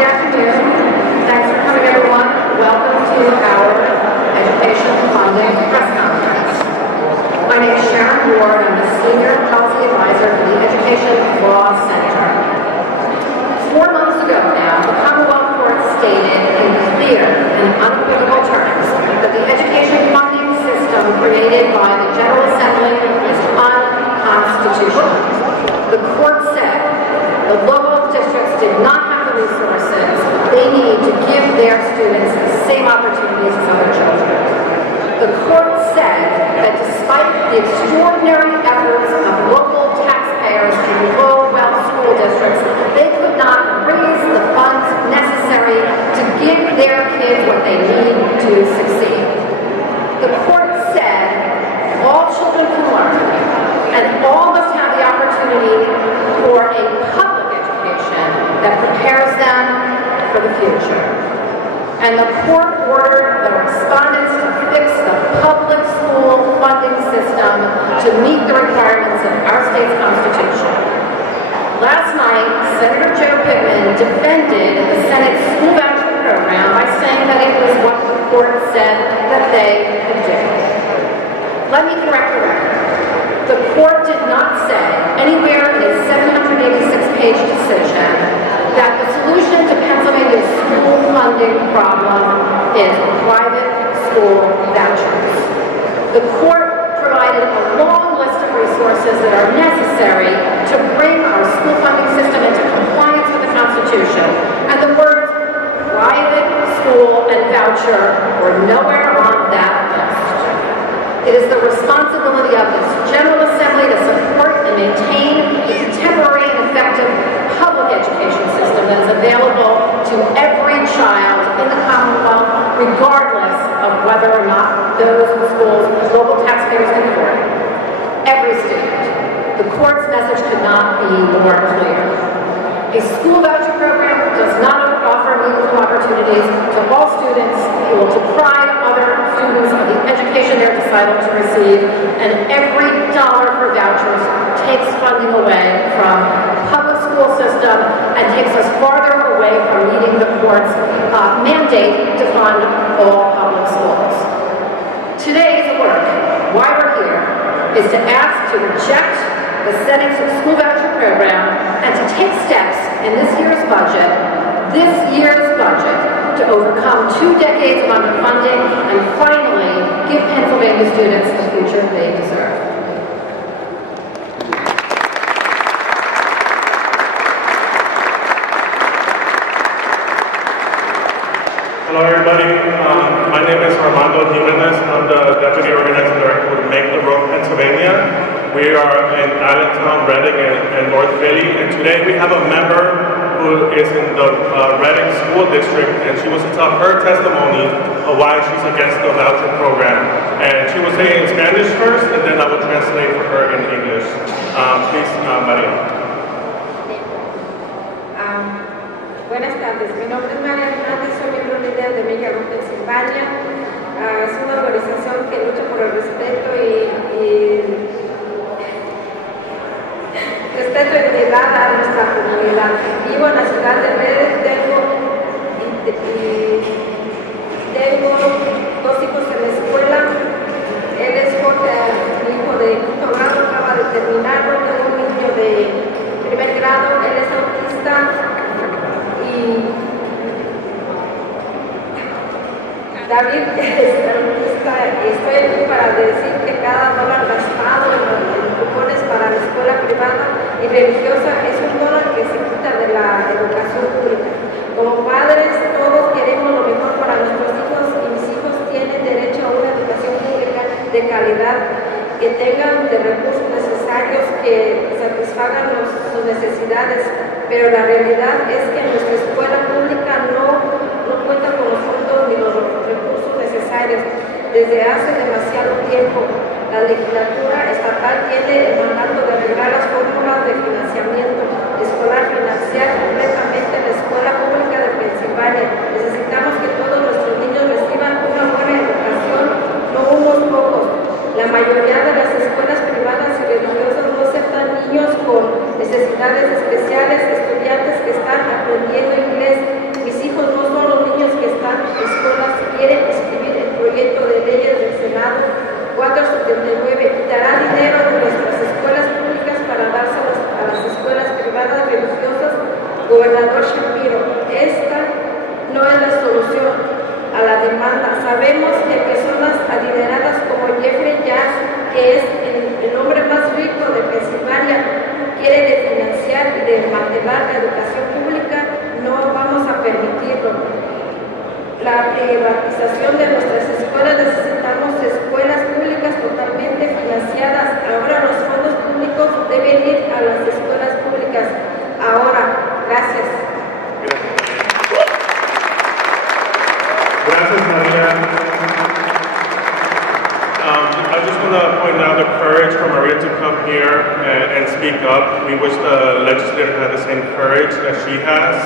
Good afternoon. Thanks for coming, everyone. Welcome to our education funding press conference. My name is Sharon. I'm the Senior Policy Advisor for the Education Law Center. 4 months ago now, the Commonwealth Court stated in clear and unequivocal terms that the education funding system created by the General Assembly is unconstitutional. The court said the local districts did not have the resources they need to give their students the same opportunities as other children. The court said that despite the extraordinary efforts of local taxpayers in low-wealth school districts, they could not raise the funds necessary to give their kids what they need to succeed. The court said all children can learn, and all must have the opportunity for a public education that prepares them for the future. And the court ordered the respondents to fix the public school funding system to meet the requirements of our state's constitution. Last night, Senator Joe Pittman defended the Senate's school voucher program by saying that it was what the court said that they could do. Let me correct the record. The court did not say anywhere in its 786-page decision that the solution to Pennsylvania's school funding problem is private school vouchers. The court provided a long list of resources that are necessary to bring our school funding system into compliance with the Constitution, and the words private school and voucher were nowhere on that list. It is the responsibility of this General Assembly to support and maintain a contemporary and effective public education system that is available to every child in the Commonwealth, regardless of whether or not those schools, local taxpayers can afford it. Every student. The court's message could not be more clear. A school voucher program does not offer meaningful opportunities to all students. It will deprive other students of the education they're entitled to receive, and every dollar for vouchers takes funding away from the public school system and takes us farther away from meeting the court's mandate to fund all public schools. Today's work, why we're here, is to ask to reject the Senate's school voucher program and to take steps in this year's budget to overcome 2 decades of underfunding and finally give Pennsylvania students the future they deserve. Hello everybody, my name is Hernandez. I'm the Deputy Organizing Director with Make the Road Pennsylvania. We are in Allentown, Reading, and North Philly, and today we have a member who is in the Reading School District, and she wants to tell her testimony of why she's against the voucher program. And she will say in Spanish first, and then I will translate for her in English. Please, Maria. Buenas tardes, mi nombre es María Hernandez, soy miembro líder de Make the Road Pennsylvania. Es una organización que lucha por el respeto y dignidad a nuestra comunidad. Vivo en la ciudad de Byrd, tengo 2 hijos en la escuela. Él es Jorge, mi hijo de quinto grado, acaba de terminarlo. Tengo un niño de primer grado, él es autista. Y David es autista. Estoy aquí para decir que cada dólar gastado en cupones para la escuela privada y religiosa es un dólar que se quita de la educación pública. Como padres, todos queremos lo mejor para nuestros hijos y mis hijos tienen derecho a una educación pública de calidad, que tengan de recursos necesarios que satisfagan sus necesidades, pero la realidad es que nuestra escuela pública no cuenta con los fondos ni los recursos necesarios. Desde hace demasiado tiempo, la legislatura estatal tiene el mandato de arreglar las fórmulas de financiamiento escolar, financiar completamente la escuela pública de Pennsylvania. Necesitamos que todos nuestros niños reciban una buena educación, no unos pocos. La mayoría de las escuelas privadas y religiosas no aceptan niños con necesidades especiales, estudiantes que están aprendiendo inglés Gobernador Shapiro, esta no es la solución a la demanda. Sabemos que personas adineradas como Jeffrey Jazz, que es el hombre más rico de Pensilvania, quiere financiar y desmantelar la educación pública. No vamos a permitirlo. La privatización de nuestras escuelas, necesitamos escuelas públicas totalmente financiadas. Ahora los fondos públicos deben ir a las escuelas públicas. Ahora, gracias. Gracias, Maria. I just want to point out the courage for Maria to come here and speak up. We wish the legislator had the same courage that she has.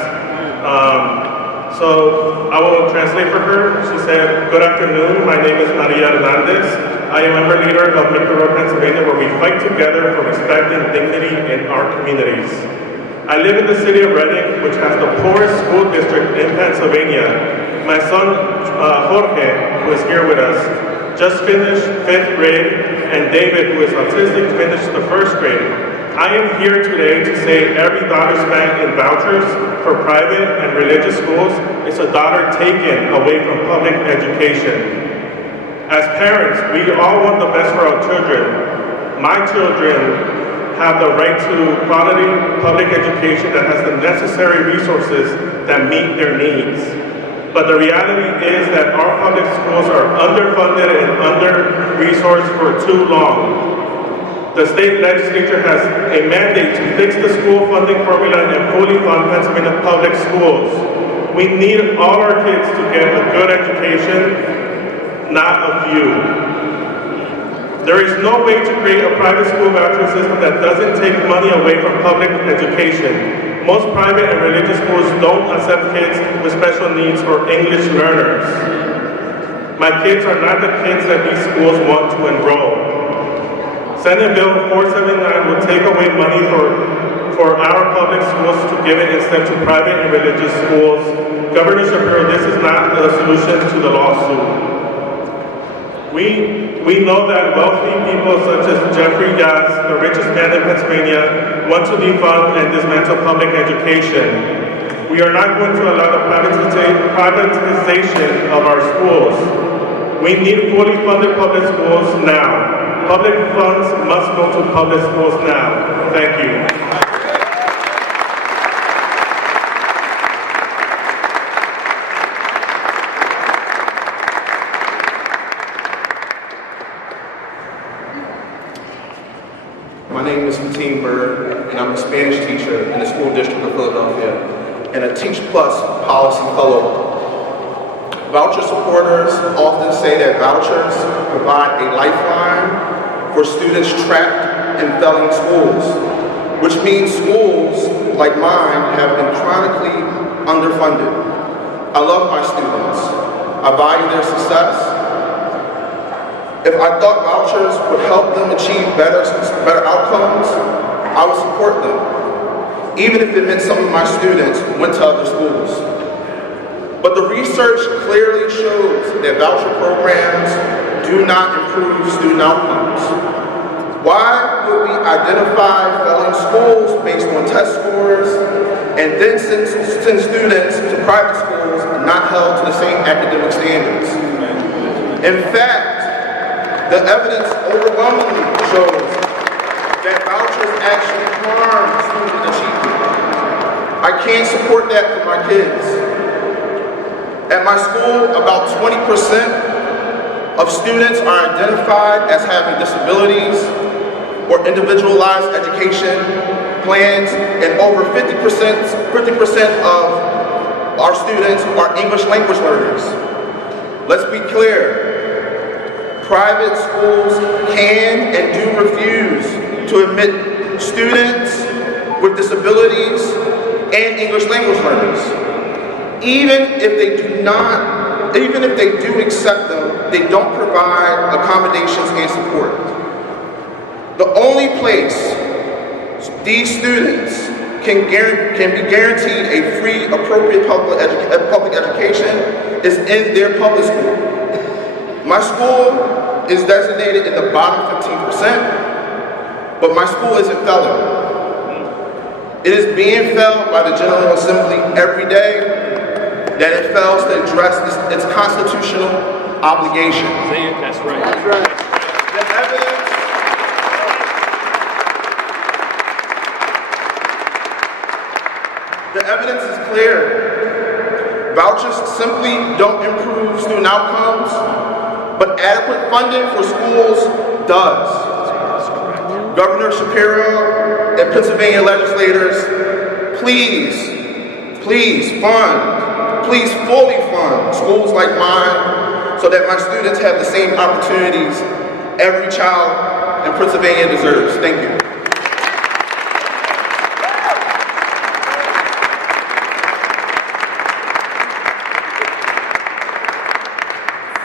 So I will translate for her. She said, "Good afternoon, my name is Maria Hernandez. I am member leader of Make the Road Pennsylvania, where we fight together for respect and dignity in our communities. I live in the city of Reading, which has the poorest school district in Pennsylvania. My son, Jorge, who is here with us, just finished 5th grade, and David, who is autistic, finished the 1st grade. I am here today to say every dollar spent in vouchers for private and religious schools is a dollar taken away from public education. As parents, we all want the best for our children. My children have the right to quality public education that has the necessary resources that meet their needs. But the reality is that our public schools are underfunded and under-resourced for too long. The state legislature has a mandate to fix the school funding formula and fully fund Pennsylvania public schools. We need all our kids to get a good education, not a few. There is no way to create a private school voucher system that doesn't take money away from public education. Most private and religious schools don't accept kids with special needs or English learners. My kids are not the kids that these schools want to enroll. Senate Bill 479 will take away money for our public schools to give it instead to private and religious schools. Governor Shapiro, this is not the solution to the lawsuit. We know that wealthy people such as Jeffrey Yass, the richest man in Pennsylvania, want to defund and dismantle public education. We are not going to allow the privatization of our schools. We need fully funded public schools now. Public funds must go to public schools now. Thank you. My name is Fatim Byrd, and I'm a Spanish teacher in the School District of Philadelphia and a Teach Plus Policy Fellow. Voucher supporters often say that vouchers provide a lifeline for students trapped in failing schools, which means schools like mine have been chronically underfunded. I love my students. I value their success. If I thought vouchers would help them achieve better outcomes, I would support them, even if it meant some of my students went to other schools. But the research clearly shows that voucher programs do not improve student outcomes. Why would we identify failing schools based on test scores and then send students to private schools not held to the same academic standards? In fact, the evidence overwhelmingly shows that vouchers actually harm student achievement. I can't support that for my kids. At my school, about 20% of students are identified as having disabilities or individualized education plans, and over 50% of our students are English language learners. Let's be clear, private schools can and do refuse to admit students with disabilities and English language learners. Even if they do accept them, they don't provide accommodations and support. The only place these students can be guaranteed a free, appropriate public education is in their public school. My school is designated in the bottom 15%, but my school isn't failing. It is being felt by the General Assembly every day that it fails to address its constitutional obligation. That's right. That's right. The evidence is clear. Vouchers simply don't improve student outcomes, but adequate funding for schools does. Governor Shapiro and Pennsylvania legislators, please fully fund schools like mine so that my students have the same opportunities every child in Pennsylvania deserves. Thank you.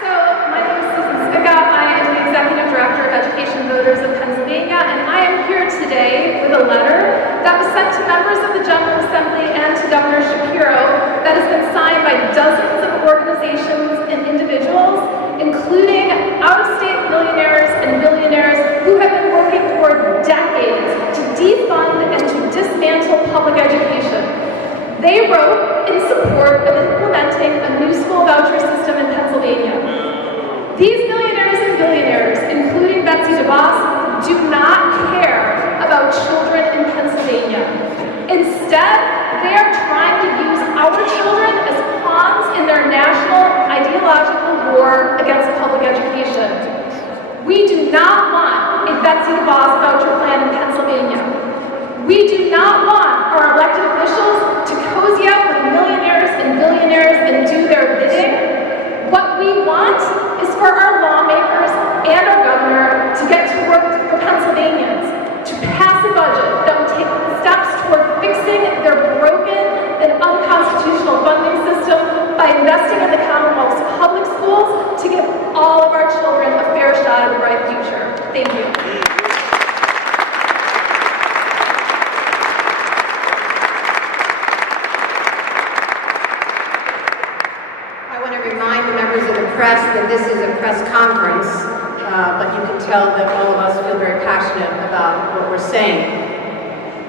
So, my name is Spicka. I am the Executive Director of Education Voters of Pennsylvania, and I am here today with a letter that was sent to members of the General Assembly and to Governor Shapiro that has been signed by dozens of organizations and individuals, including out-of-state millionaires and billionaires who have been working for decades to defund and to dismantle public education. They wrote in support of implementing a new school voucher system in Pennsylvania. These millionaires and billionaires, including Betsy DeVos, do not care about children in Pennsylvania. Instead, they are trying to use our children as pawns in their national ideological war against public education. We do not want a Betsy DeVos voucher plan in Pennsylvania. We do not want our elected officials to cozy up with millionaires and billionaires and do their bidding. What we want is for our lawmakers and our governor to get to work for Pennsylvanians, to pass a budget that will take steps toward fixing their broken and unconstitutional funding system by investing in the Commonwealth's public schools to give all of our children a fair shot at a bright future. Thank you. I want to remind the members of the press that this is a press conference, but you can tell that all of us feel very passionate about what we're saying.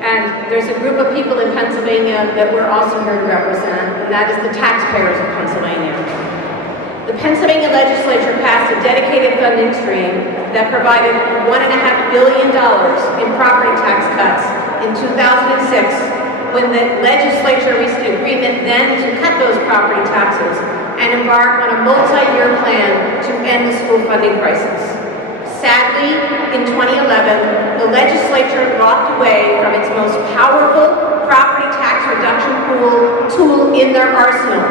And there's a group of people in Pennsylvania that we're also here to represent, and that is the taxpayers of Pennsylvania. The Pennsylvania legislature passed a dedicated funding stream that provided $1.5 billion in property tax cuts in 2006, when the legislature reached an agreement then to cut those property taxes and embark on a multi-year plan to end the school funding crisis. Sadly, in 2011, the legislature walked away from its most powerful property tax reduction tool in their arsenal,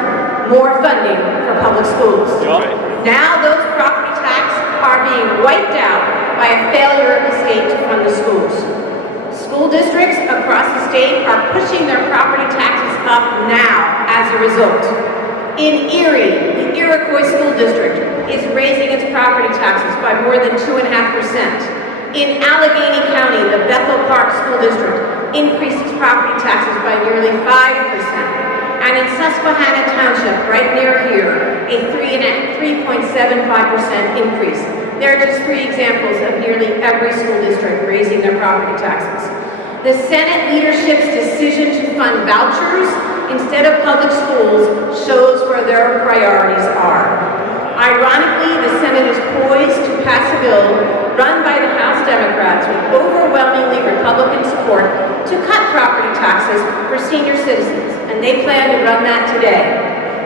more funding for public schools. Now those property taxes are being wiped out by a failure of the state to fund the schools. School districts across the state are pushing their property taxes up now as a result. In Erie, the Iroquois School District is raising its property taxes by more than 2.5%. In Allegheny County, the Bethel Park School District increased its property taxes by nearly 5%. And in Susquehanna Township, right near here, a 3.75% increase. There are just 3 examples of nearly every school district raising their property taxes. The Senate leadership's decision to fund vouchers instead of public schools shows where their priorities are. Ironically, the Senate is poised to pass a bill run by the House Democrats with overwhelmingly Republican support to cut property taxes for senior citizens, and they plan to run that today.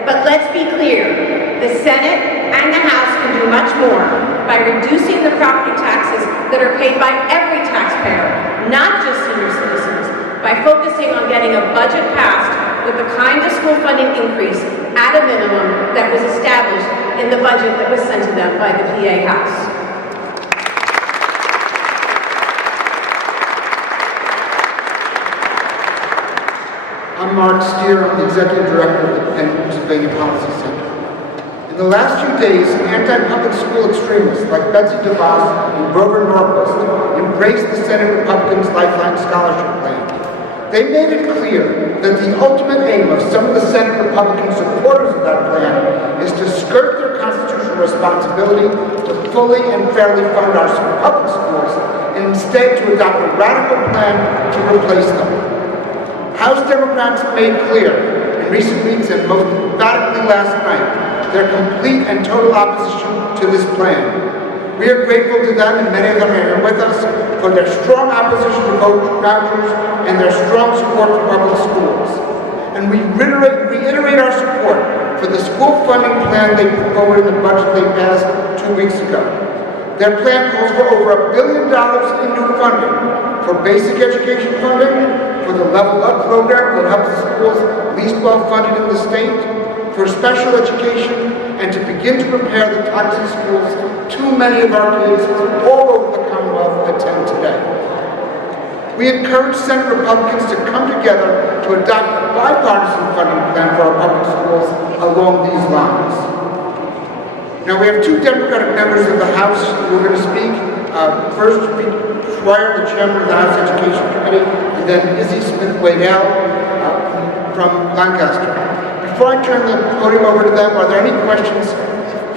But let's be clear, the Senate and the House can do much more by reducing the property taxes that are paid by every taxpayer, not just senior citizens, by focusing on getting a budget passed with the kind of school funding increase at a minimum that was established in the budget that was sent to them by the PA House. I'm Marc Stier. I'm the Executive Director of the Penn Pennsylvania Policy Center. In the last few days, anti-public school extremists like Betsy DeVos and Grover Norquist embraced the Senate Republicans' Lifeline Scholarship Plan. They made it clear that the ultimate aim of some of the Senate Republican supporters of that plan is to skirt their constitutional responsibility to fully and fairly fund our public schools and instead to adopt a radical plan to replace them. House Democrats made clear in recent weeks and most emphatically last night their complete and total opposition to this plan. We are grateful to them, and many of them are here with us, for their strong opposition to vouchers and their strong support for public schools. And we reiterate our support for the school funding plan they put forward in the budget they passed 2 weeks ago. Their plan calls for over $1 billion in new funding for basic education funding, for the Level Up program that helps the schools least well-funded in the state, for special education, and to begin to prepare the types of schools too many of our kids all over the Commonwealth attend today. We encourage Senate Republicans to come together to adopt a bipartisan funding plan for our public schools along these lines. Now, we have two Democratic members of the House who are going to speak. First, Schweyer, the chairman of the House Education Committee, and then Izzy Smith-Waddell from Lancaster. Before I turn the podium over to them, are there any questions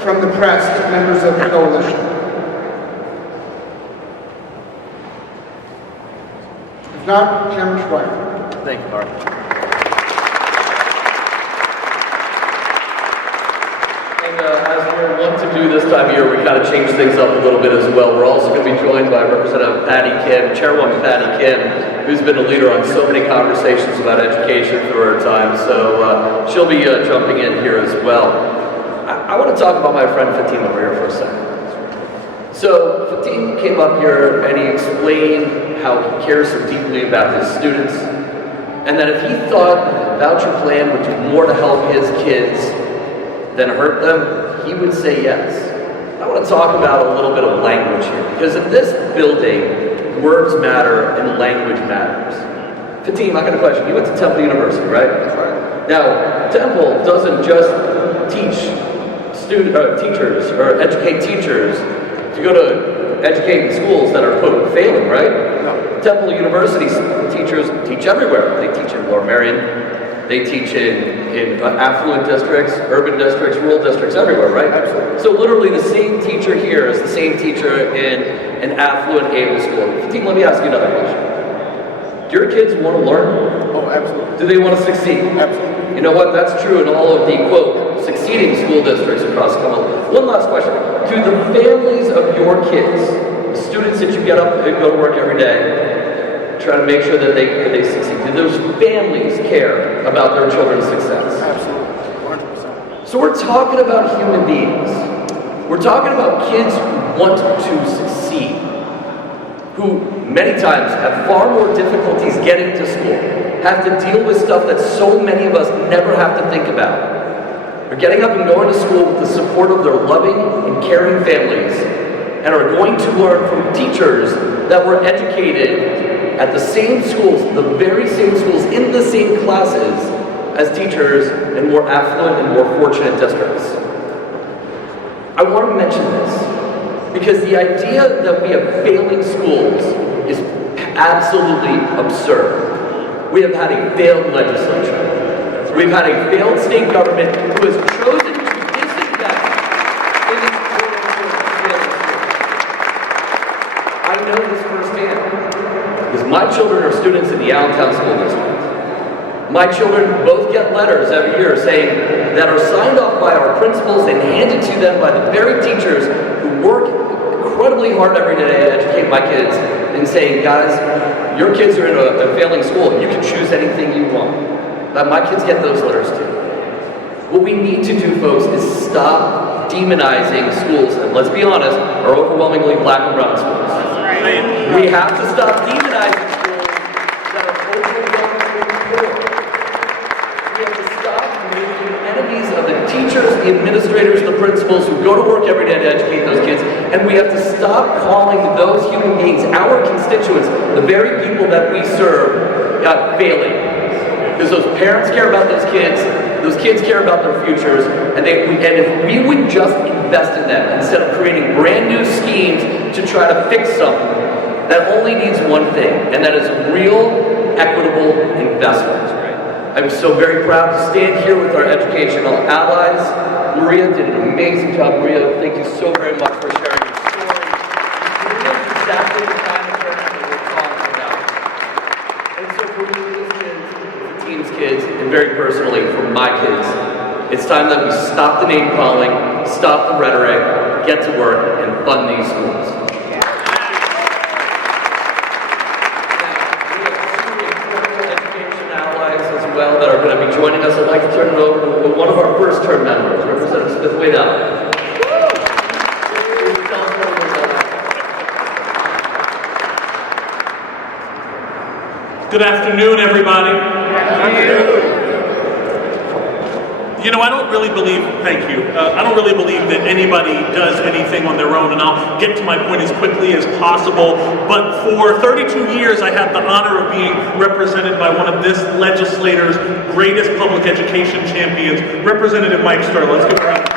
from the press to members of the coalition? If not, Chairman Schweyer. Thank you, Marc. And as we're wont to do this time of year, we kind of change things up a little bit as well. We're also going to be joined by Representative Patty Kim, Chairwoman Patty Kim, who's been a leader on so many conversations about education through her time. So she'll be jumping in here as well. I want to talk about my friend Fatim over here for a second. So Fatim came up here and he explained how he cares so deeply about his students, and that if he thought the voucher plan would do more to help his kids than hurt them, he would say yes. I want to talk about a little bit of language here, because in this building, words matter and language matters. Fatim, I got a question. You went to Temple University, right? That's right. Now, Temple doesn't just teach teachers or educate teachers to go to educate in schools that are quote failing, right? No. Temple University's teachers teach everywhere. They teach in Lower Merion. They teach in affluent districts, urban districts, rural districts, everywhere, right? Absolutely. So literally the same teacher here is the same teacher in an affluent able school. Fatim, let me ask you another question. Do your kids want to learn? Oh, absolutely. Do they want to succeed? Absolutely. You know what? That's true in all of the, quote, succeeding school districts across Cumberland. One last question. Do the families of your kids, the students that you get up and go to work every day, try to make sure that they succeed, do those families care about their children's success? Absolutely. 100%. So we're talking about human beings. We're talking about kids who want to succeed, who many times have far more difficulties getting to school, have to deal with stuff that so many of us never have to think about. They're getting up and going to school with the support of their loving and caring families, and are going to learn from teachers that were educated at the same schools, the very same schools, in the same classes as teachers in more affluent and more fortunate districts. I want to mention this because the idea that we have failing schools is absolutely absurd. We have had a failed legislature. We've had a failed state government who has chosen to disinvest in its failing schools. I know this firsthand because my children are students in the Allentown School District. My children both get letters every year saying that are signed off by our principals and handed to them by the very teachers who work incredibly hard every day to educate my kids, and saying, guys, your kids are in a failing school. You can choose anything you want. My kids get those letters too. What we need to do, folks, is stop demonizing schools that, let's be honest, are overwhelmingly black and brown schools. We have to stop demonizing schools that are overwhelmingly poor. We have to stop making enemies of the teachers, the administrators, the principals who go to work every day to educate those kids, and we have to stop calling those human beings, our constituents, the very people that we serve, failing. Because those parents care about those kids care about their futures, and if we would just invest in them instead of creating brand new schemes to try to fix something that only needs one thing, and that is real, equitable investment. I'm so very proud to stand here with our educational allies. Maria did an amazing job. Maria, thank you so very much for sharing your story. Maria is exactly the kind of person that we're talking about. And so for you, team's kids, and very personally for my kids, it's time that we stop the name calling, stop the rhetoric, get to work, and fund these schools. Well, that are going to be joining us. I'd like to turn it over to one of our first-term members, Representative Smith-Waddell. Good afternoon, everybody. You know, I don't really believe, thank you, I don't really believe that anybody does anything on their own, and I'll get to my point as quickly as possible. But for 32 years, I had the honor of being represented by one of this legislator's greatest public education champions, Representative Mike Stier. Let's give a round.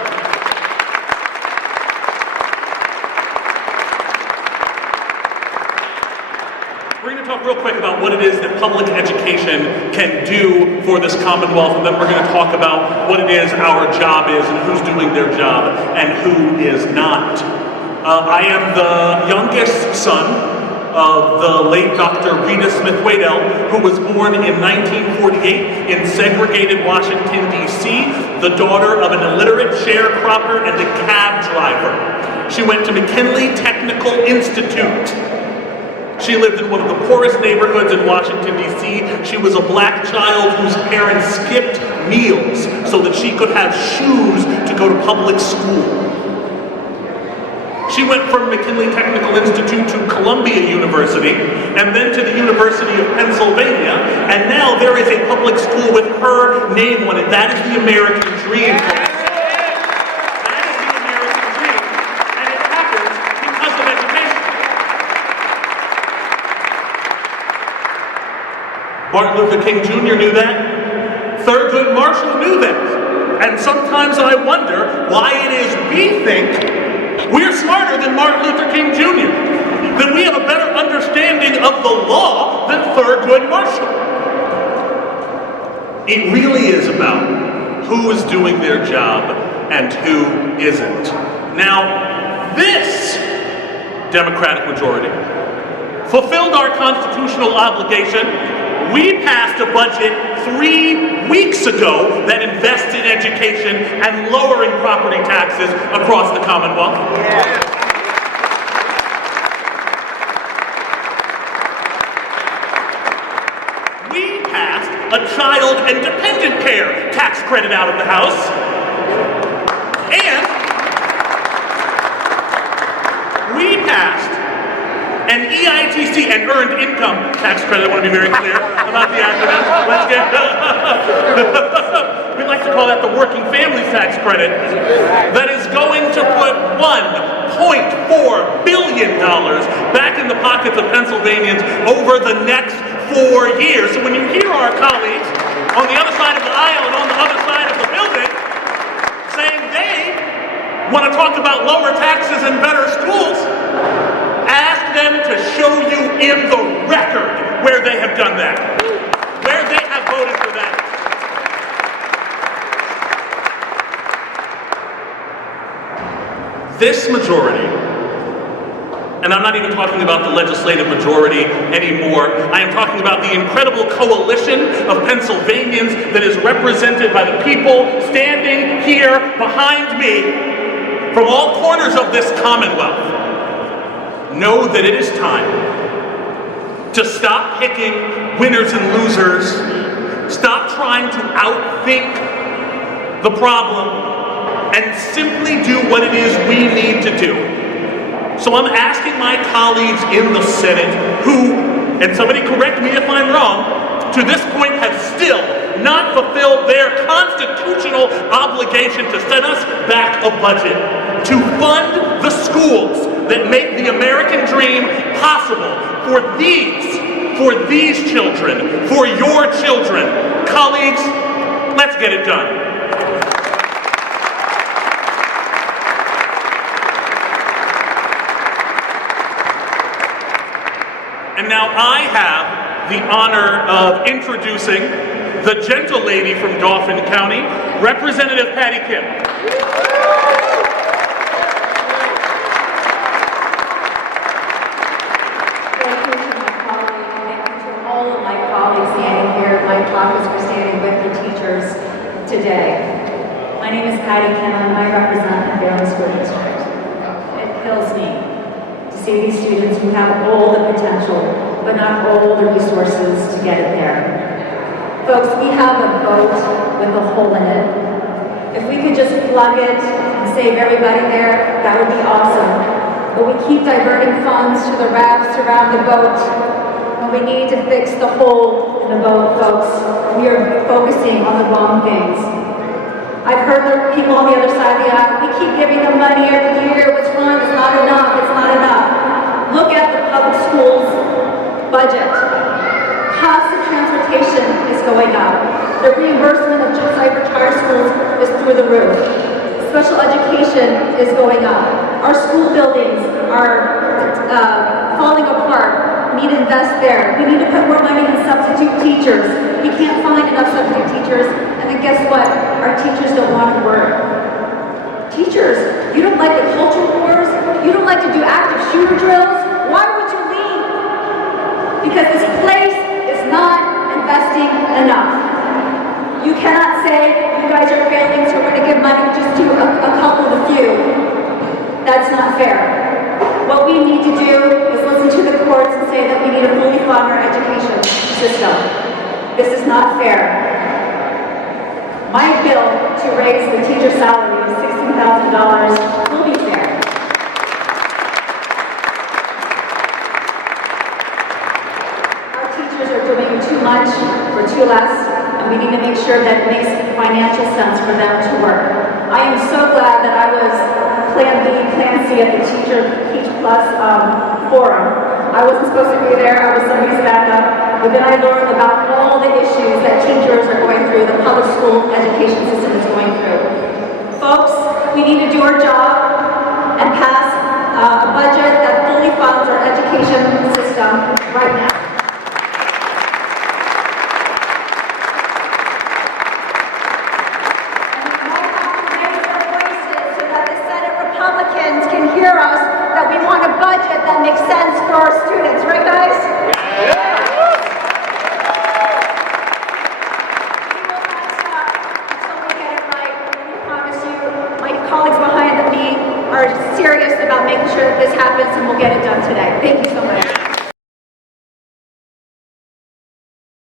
We're going to talk real quick about what it is that public education can do for this Commonwealth, and then we're going to talk about what it is our job is and who's doing their job and who is not. I am the youngest son of the late Dr. Rita Smith-Waddell, who was born in 1948 in segregated Washington, D.C., the daughter of an illiterate sharecropper and a cab driver. She went to McKinley Technical Institute. She lived in one of the poorest neighborhoods in Washington, D.C. She was a black child whose parents skipped meals so that she could have shoes to go to public school. She went from McKinley Technical Institute to Columbia University, and then to the University of Pennsylvania, and now there is a public school with her name on it. That is the American dream. That is the American dream, and it happens because of education. Martin Luther King Jr. knew that. Thurgood Marshall knew that. And sometimes I wonder why it is we think we're smarter than Martin Luther King Jr., that we have a better understanding of the law than Thurgood Marshall. It really is about who is doing their job and who isn't. Now, this Democratic majority fulfilled our constitutional obligation. We passed a budget 3 weeks ago that invests in education and lowering property taxes across the Commonwealth. We passed a child and dependent care tax credit out of the House. And we passed an EITC and earned income tax credit. I want to be very clear about the acronym. Let's get we like to call that the working families tax credit. That is going to put $1.4 billion back in the pockets of Pennsylvanians over the next 4 years. So when you hear our colleagues on the other side of the aisle and on the other side of the building saying they want to talk about lower taxes and better schools, ask them to show you in the record where they have done that, where they have voted for that. This majority, and I'm not even talking about the legislative majority anymore, I am talking about the incredible coalition of Pennsylvanians that is represented by the people standing here behind me from all corners of this Commonwealth. Know that it is time to stop picking winners and losers, stop trying to outthink the problem, and simply do what it is we need to do. So I'm asking my colleagues in the Senate who, and somebody correct me if I'm wrong, to this point have still not fulfilled their constitutional obligation to send us back a budget, to fund the schools that make the American dream possible for these children, for your children. Colleagues, let's get it done. And now I have the honor of introducing the gentle lady from Dauphin County, Representative Patty Kim. My caucus for standing with the teachers today. My name is Patty Kim, and I represent the Fairland School District. It kills me to see these students who have all the potential, but not all the resources to get it there. Folks, we have a boat with a hole in it. If we could just plug it and save everybody there, that would be awesome. But we keep diverting funds to the rafts around the boat. When we need to fix the hole in the boat, folks, we are focusing on the wrong things. I've heard the people on the other side of the aisle, we keep giving them money every year. What's wrong? It's not enough. It's not enough. Look at the public schools budget. Cost of transportation is going up. The reimbursement of cyber charter schools is through the roof. Special education is going up. Our school buildings are falling apart. We need to invest there. We need to put more money in substitute teachers. We can't find enough substitute teachers. And then guess what? Our teachers don't want to work. Teachers, you don't like the culture wars? You don't like to do active shooter drills? Why would you leave? Because this place is not investing enough. You cannot say you guys are failing, so we're going to give money just to a couple of few. That's not fair. What we need to do is listen to the courts and say that we need to fully fund our education system. This is not fair. My bill to raise the teacher salary of $16,000 will be fair. Our teachers are doing too much for too less. We need to make sure that it makes financial sense for them to work. I am so glad that I was Plan B, Plan C at the Teach Plus forum. I wasn't supposed to be there. I was somebody's backup. But then I learned about all the issues that teachers are going through, the public school education system is going through. Folks, we need to do our job and pass a budget that fully funds our education system right now.